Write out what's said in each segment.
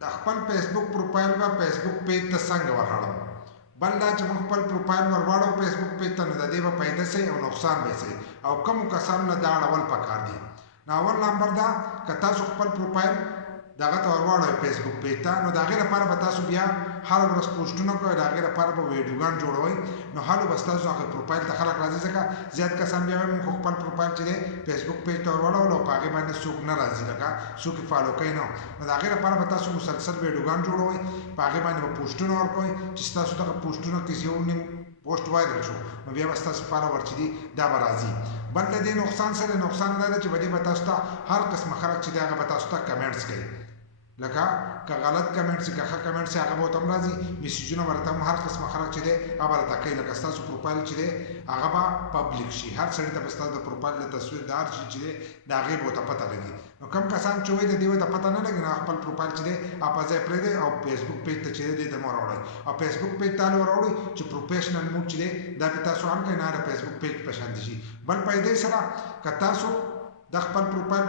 د خپل فیسبوک پروفایل به فیسبوک پیج ته څنګه ورغړم. بل دا چې موږ خپل پروفایل ورواړو فیسبوک پیج ته، نو د دې به فایده څه او نقصان به څه، او کومو کسانو له دا اړول پکار دي. نو اول نمبر دا که تاسو خپل پروفایل دغه ته ورواړئ فیسبوک پیج ته، نو د هغې لپاره به تاسو بیا هره ورځ پوسټونه کوئ، د هغې لپاره به ویډیوګان جوړوئ، نو هلو به ستاسو هغه پروفایل ته خلک راځي. ځکه زیات کسان بیا وایي موږ خو خپل پروفایل چې دی فیسبوک پیج ته ورواړولو او په هغې باندې څوک نه راځي، لکه څوک یې فالو کوي نه. نو د هغې لپاره به تاسو مسلسل ویډیوګان جوړوئ، په هغې باندې به پوسټونه ورکوئ چې ستاسو دغه پوسټونه که یو نیم پوسټ وایرل شو، نو بیا به ستاسو فالوور چې دي دا به راځي. بل د دې نقصان څه دی؟ نقصان دا دی چې په دې به تاسو ته هر قسمه خلک چې دی هغه به تاسو ته کمنټس کوي، لکه که غلط کمنټس که ښه کمنټس هغه به ورته هم راځي، میسیجونه به راته هم هر قسمه خلک چې دی هغه به راته کوي. لکه ستاسو پروفایل چې دی هغه به پبلیک شي، هر سړي ته به ستاسو د پروفایل د تصویر د هر شي چې دی د هغې به ورته پته لګي. نو کوم کسان چې وایي د دې ورته پته نه لګي، نو خپل پروفایل چې دی هغه په ځای پرېږدئ او فیسبوک پیج ته چې دی دې ته مه راوړئ، او فیسبوک پیج ته راوړئ چې پروفیشنل موډ چې دی دا پې تاسو هم کوئ، نه د فیسبوک پیج په شانتې شي. بل په دې سره که تاسو د خپل پروفایل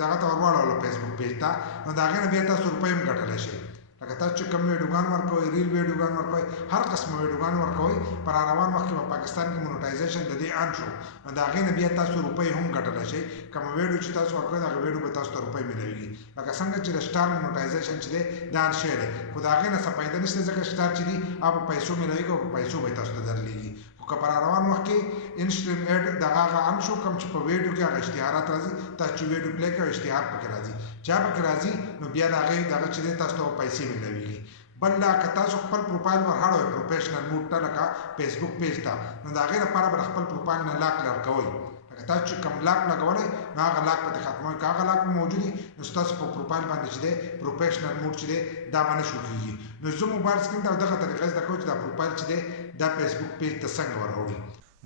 دغه ته ورواړولو فیسبوک پیج ته، نو د هغې نه بیا تاسو روپۍ هم ګټلی شئ. لکه تاسو چې کوم ویډیوګان ورکوئ، ریل ویډیوګان ورکوئ، هر قسمه ویډیوګان ورکوئ، په راروان وخت کې په پاکستان کې مونټایزیشن د دې آن شو، نو د هغې نه بیا تاسو روپۍ هم ګټلی شئ. کوم ویډیو چې تاسو ورکوئ هغه ویډیو به تاسو ته روپۍ ملوي. لکه څنګه چې د سټار مونټایزیشن چې دی دا آن شوی دی، خو د هغې نه څه فایده نشته، ځکه سټار چې دي هغه په پیسو ملوي او په پیسو به تاسو ته درلیږي. خو که په راروان وخت کې انسټریم ایډ دغه هغه آن شو، کوم چې په ویډیو کې هغه اشتهارات راځي، تاسو چې ویډیو پلی کوئ اشتهار پکې راځي، چې هغه پکې راځي نو بیا د هغې دغه چې دی تاسو ته پیسې ملويږي. بل دا که تاسو خپل پروفایل ورهاړئ پروفیشنل موډ ته، لکه فیسبوک پیج ته، نو د هغې لپاره به د خپل پروفایل نه لاک لرکوئ. لکه تاسو چې کوم لاک لګولی نو هغه لاک به دې ختموئ. که هغه لاک موجود وي نو ستاسو په پروفایل باندې چې دی پروفیشنل موډ چې دی دا به نه شو کېږي. نو زه موبایل سکرین ته دغه طریقه زده کوم چې دا پروفایل چې دی دا فیسبوک پیج ته څنګه ورغوړي.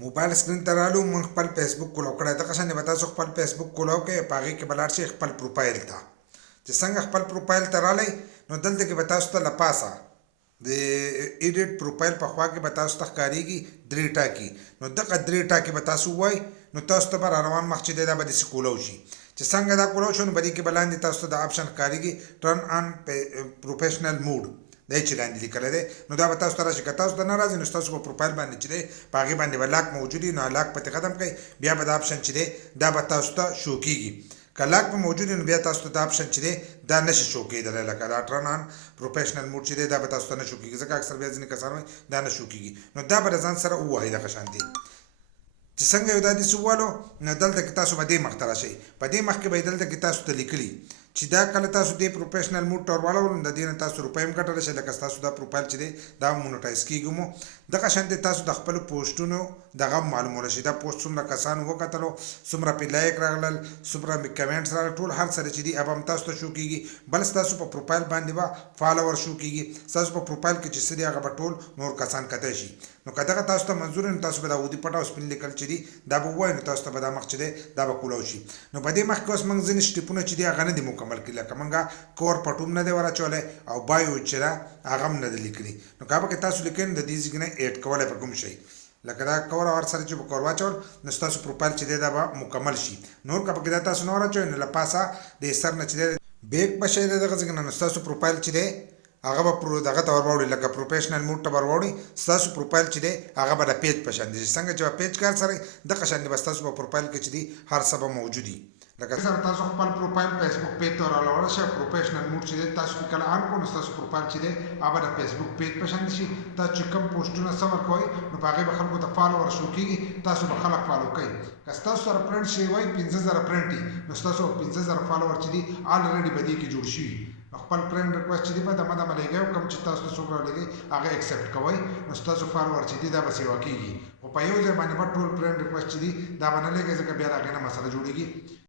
موبایل سکرین ته رالو، موږ خپل فیسبوک کولو کړی، دغه شانې به تاسو خپل فیسبوک کولو کوئ، په هغې کې به لاړ شئ خپل پروفایل ته. چې څنګه خپل پروفایل ته رالی، نو دلته کې به تاسو ته له پاسه د ایډیټ پروفایل په خوا کې به تاسو ته ښکارېږي 3 ټاکي، نو دغه 3 ټاکي به تاسو ووایئ، نو تاسو ته به را روان مخ چې دی دا به داسې کولو شي. چې څنګه دا کولو شو، نو په دې کې به لاندې تاسو ته د آپشن ښکارېږي ټرن آن پروفیشنل موډ، دی چې لاندې لیکلی دی، نو دا به تاسو ته راشي. که تاسو ته نه راځي نو ستاسو په پروفایل باندې چې دی په هغې باندې به لاک موجود وي، نو لاک پتې ختم کړئ، بیا به دا آپشن چې دی دا به تاسو ته شو کېږي. که لاک په موجود وي نو بیا تاسو ته دا آپشن چې دی دا نشي شو کېدلی، لکه دا ټرن آن پروفیشنل موډ چې دی دا به تاسو ته نه شو کېږي، ځکه اکثر بیا ځینې کسان وایي دا نه شو کېږي. نو دا به د ځان سره ووهئ دغه شانتې. چې څنګه یو دا داسې ووالو، نو دلته کې تاسو به دې مخ ته راشئ. په دې مخ کې به یې دلته کې تاسو ته لیکلي چې دا کله تاسو دې پروفیشنل موډ ته ورواړولو، نو د دې نه تاسو روپۍ هم ګټلی شئ، لکه ستاسو دا پروفایل چې دی دا هم مونټایز کېږي مو. دغه شانتې تاسو د خپلو پوسټونو دغه هم معلومولی شي، دا پوسټ څومره کسانو وکتلو، څومره پې لایک راغلل، څومره مې کمنټس راغلل، ټول هر څه چې دي هغه هم تاسو ته شو کېږي. بل ستاسو په پروفایل باندې به فالوور شو کېږي، ستاسو په پروفایل کې چې څه دي هغه به ټول نور کسان کتی شي. نو که دغه تاسو ته منظور نو تاسو به دا ودي پټ او سپین لیکل چې دي دا به ووایئ، نو تاسو ته به دا مخ چې دی دا به کولو شي. نو په دې مخ کې اوس موږ ځینې سټیپونه چې دي هغه نه دي مکمل کړي، لکه موږ کور پټ هم نه دی ور اچولی او بایو چې ده هغه هم نه دی لیکلي. نو که هغه کې تاسو لیکئ نو د دې ځای کې نه ایډ کولی په کوم شی، لکه دا کور او هر سره چې به کور واچول نو ستاسو پروفایل چې دی دا به مکمل شي. نور که پکې دا تاسو نه ور اچوئ نو له پاسه د سر نه چې دی بیک به شی دی دغه ځای کې نه، نو ستاسو پروفایل چې دی هغه به دغه ته ورواړئ، لکه پروفیشنل موډ ته ورواړئ، ستاسو پروفایل چې دی هغه به د پیج په شان دی. څنګه چې به پیج کار سره دغه شان به ستاسو په پروفایل کې چې دی هر څه به موجود وي. لکه سره تاسو خپل پروفایل فیسبوک پیج ته راوړئ شئ، پروفیشنل موډ چې دی تاسو کې کله آن کړو نو ستاسو پروفایل چې دی هغه د فیسبوک پیج په شان شي. تاسو چې کوم پوسټونه څه ورکوئ نو په هغې به خلکو ته فالوور شو کېږي، تاسو به خلک فالو کوئ. که ستاسو سره فرینډ شوي وایي 15000 فرینډ دي، نو ستاسو 15000 فالوور چې دي الریډي په دې کې جوړ شوي. خپل فرینډ ریکویسټ چې دی په دمه دمه لګئ، او کوم چې تاسو ته څوک راولېږئ هغه ایکسپټ کوئ، نو ستاسو فالوور چې دي دا به سیوا کېږي. خو په یو ځای باندې به ټول فرینډ ریکویسټ چې دي دا به نه لګئ، ځکه بیا د هغې نه مسله جوړېږي.